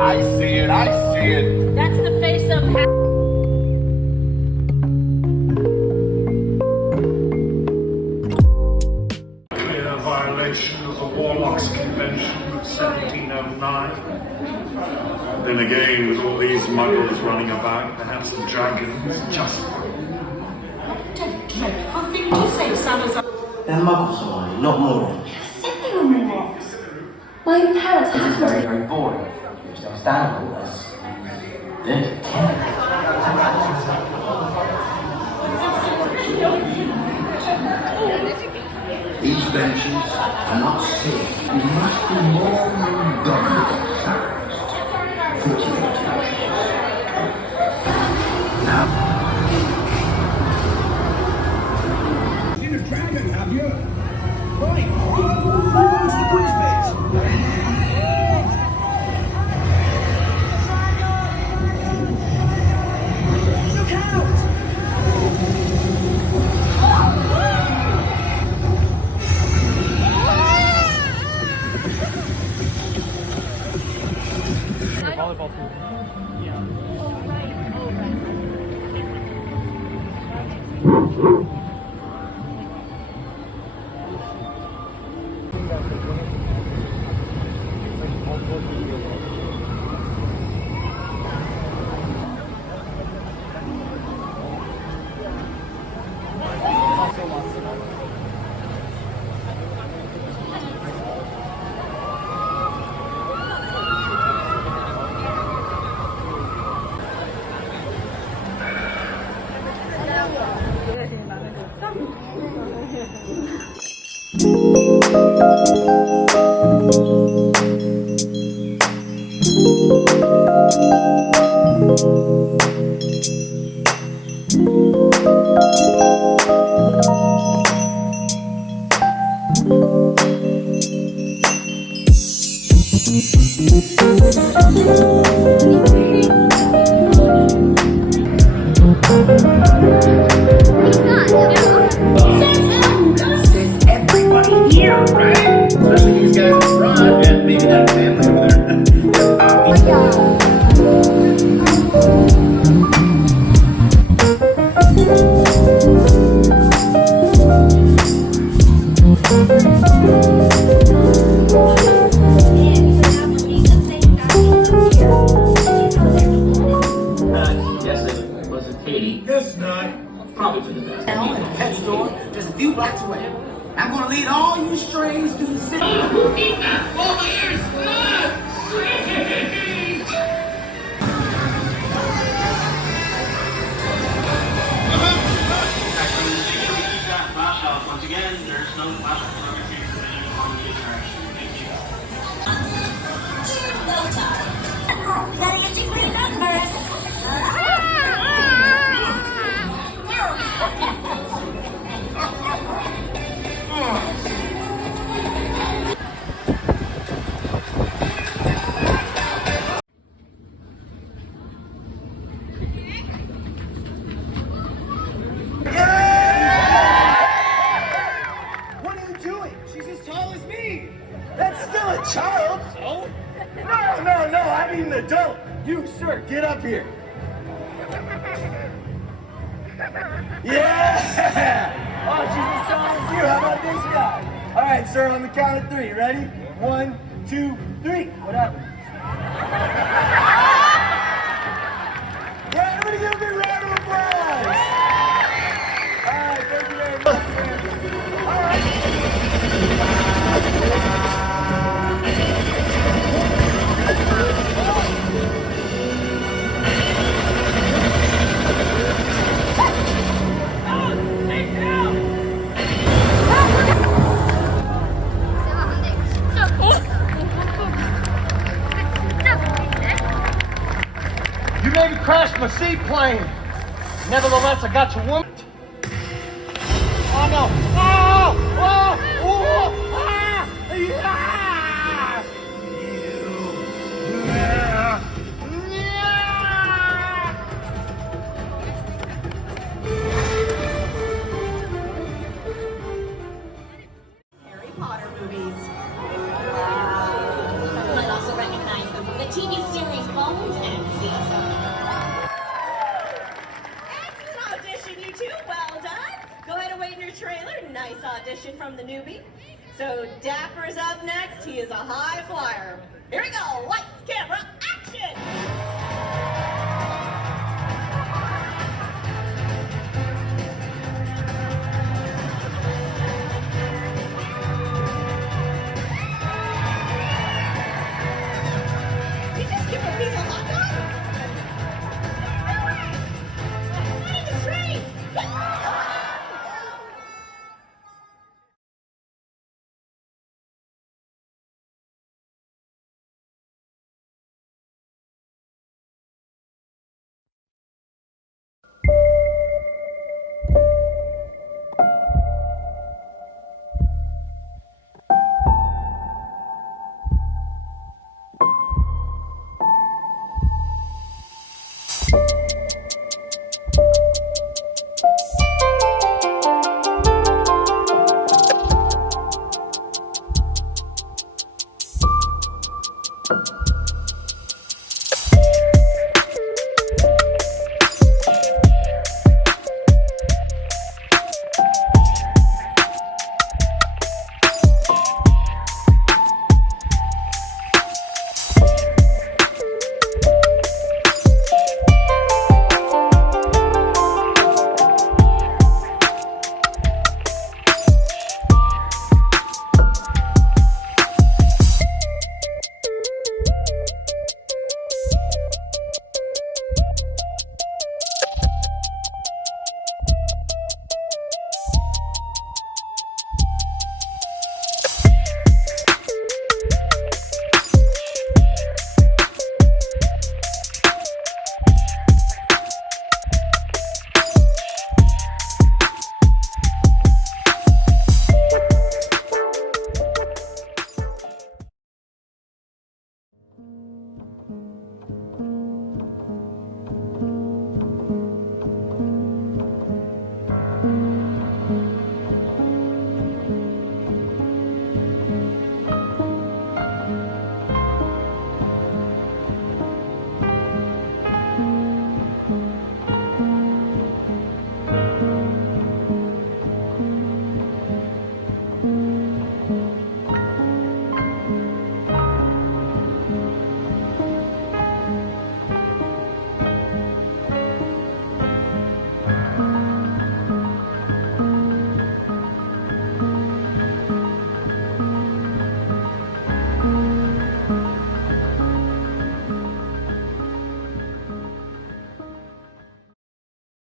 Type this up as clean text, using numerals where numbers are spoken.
I see it, I see it. That's the face of Clear violation of the Warlocks Convention of 1709. Then again, with all these muggles running about, perhaps the dragons just... dreadful thing to say, Salazar. They're muggles, Hermione, not morons. Said they were morons. My parents This is very, very boring. It's understandable as this. These benches are not safe. You must be more than Dumbledore, Fortunate. Now. Seen a dragon, have you? Right. What's the quiz bit? Look out! Volleyball team. Yeah. Everybody here, right? Especially these guys in front and maybe that family over Yes, it was a Katie. Yes, not. Probably for the best. Now, at the pet store, just a few blocks away. I'm gonna lead all you strays to the city. Once again, there's no flash photography permitted on the interaction. Thank you. What are you doing? She's as tall as me. That's still a child. So? No, I mean an adult. You, sir, get up here. Yeah! Oh, she's as tall as you. How about this guy? All right, sir, on the count of three. Ready? 1, 2, 3. What happened? Yeah, everybody give me a round of applause. All right, thank you very much, sir. All right. You maybe crashed my seaplane. Nevertheless, I got your woman. Oh no! Oh! Oh! Oh! Ah! Yeah! Harry Potter movies. Wow. You might also recognize them from the TV series. from the newbie. So Dapper's up next. He is a high flyer. Here we go. Lights, camera,